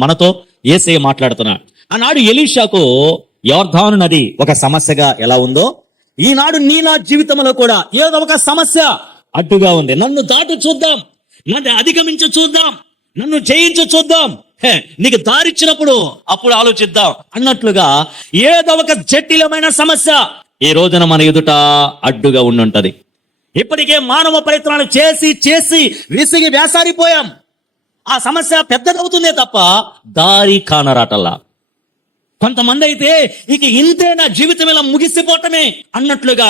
మనతో యేసయ్య మాట్లాడుతున్నాడు. ఆనాడు ఎలీషాకు యొర్దాను నది ఒక సమస్యగా ఎలా ఉందో, ఈనాడు నీ నా జీవితంలో కూడా ఏదో ఒక సమస్య అడ్డుగా ఉంది. నన్ను దాటి చూద్దాం, నన్ను అధిగమించి చూద్దాం, నన్ను జయించి చూద్దాం, నీకు దారిచ్చినప్పుడు అప్పుడు ఆలోచిద్దాం అన్నట్లుగా ఏదో ఒక జటిలమైన సమస్య ఈ రోజున మన ఎదుట అడ్డుగా ఉండుంటది. ఇప్పటికే మానవ ప్రయత్నాలు చేసి చేసి విసిగి వేసారిపోయాం. ఆ సమస్య పెద్దదవుతుందే తప్ప దారి కానరాటల్లా. కొంతమంది అయితే ఇక ఇంతే నా జీవితం ఇలా ముగిసిపోవటమే అన్నట్లుగా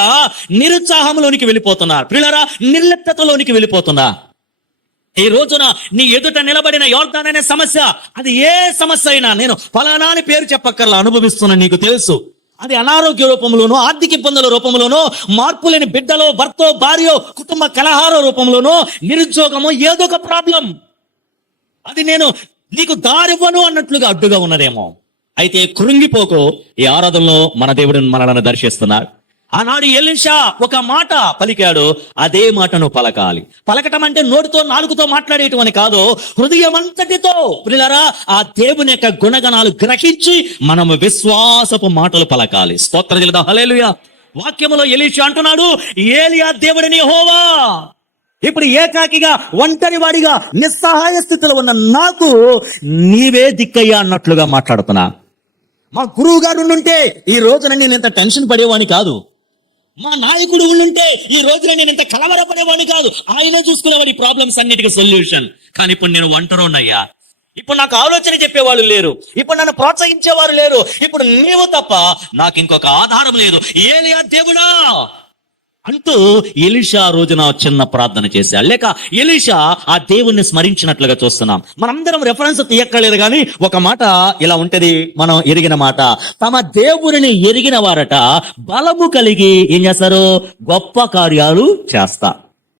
నిరుత్సాహంలోనికి వెళ్ళిపోతున్నారు. ప్రియులారా, నిర్లిప్తతలోనికి వెళ్ళిపోతున్నా. ఈ రోజున నీ ఎదుట నిలబడిన యొర్దాను అనే సమస్య, అది ఏ సమస్య అయినా, నేను ఫలానా అని పేరు చెప్పక్కర్లా, అనుభవిస్తున్నా, నీకు తెలుసు. అది అనారోగ్య రూపంలోనో, ఆర్థిక ఇబ్బందుల రూపంలోనో, మార్పు లేని బిడ్డలో, భర్తో, భార్యో, కుటుంబ కలహార రూపంలోనో, నిరుద్యోగమో, ఏదో ఒక ప్రాబ్లం, అది నేను నీకు దారివ్వను అన్నట్లుగా అడ్డుగా ఉన్నదేమో. అయితే కృంగిపోకు, ఈ ఆరాధనలో మన దేవుడు మనలను దర్శిస్తున్నాడు. ఆనాడు ఎలీషా ఒక మాట పలికాడు, అదే మాటను పలకాలి. పలకటం అంటే నోటితో నాలుగుతో మాట్లాడేటువంటి కాదు, హృదయం అంతటితో ప్రియులారా ఆ దేవుని యొక్క గుణగణాలు గ్రహించి మనము విశ్వాసపు మాటలు పలకాలి. స్తోత్రం చెల్లిద్దాం, హల్లెలూయా. వాక్యములో ఎలీషా అంటున్నాడు, ఏలియా దేవుడిని యెహోవా. ఇప్పుడు ఏకాకిగా ఒంటరి వాడిగా నిస్సహాయ స్థితిలో ఉన్న నాకు నీవే దిక్కయ్యా అన్నట్లుగా మాట్లాడుతున్నా. మా గురువు గారు ఉండుంటే ఈ రోజున నేను ఇంత టెన్షన్ పడేవాడిని కాదు. మా నాయకుడు ఉండుంటే ఈ రోజున నేను ఇంత కలవరపడేవాడిని కాదు. ఆయనే చూసుకునేవాడి ప్రాబ్లమ్స్ అన్నిటికీ సొల్యూషన్. కానీ ఇప్పుడు నేను ఒంటరినయ్యా. ఇప్పుడు నాకు ఆలోచన చెప్పేవాళ్ళు లేరు, ఇప్పుడు నన్ను ప్రోత్సహించేవారు లేరు. ఇప్పుడు నీవు తప్ప నాకు ఇంకొక ఆధారం లేదు. ఏలియా దేవుడా అంటూ ఎలీషా రోజున చిన్న ప్రార్థన చేశాడు. లేక ఎలీషా ఆ దేవుణ్ణి స్మరించినట్లుగా చూస్తున్నాం. మనందరం రెఫరెన్స్ తీయక్కర్లేదు, కానీ ఒక మాట ఇలా ఉంటది, మనం ఎరిగిన మాట. తమ దేవుడిని ఎరిగిన వారట బలము కలిగి ఏం చేస్తారు? గొప్ప కార్యాలు చేస్తా.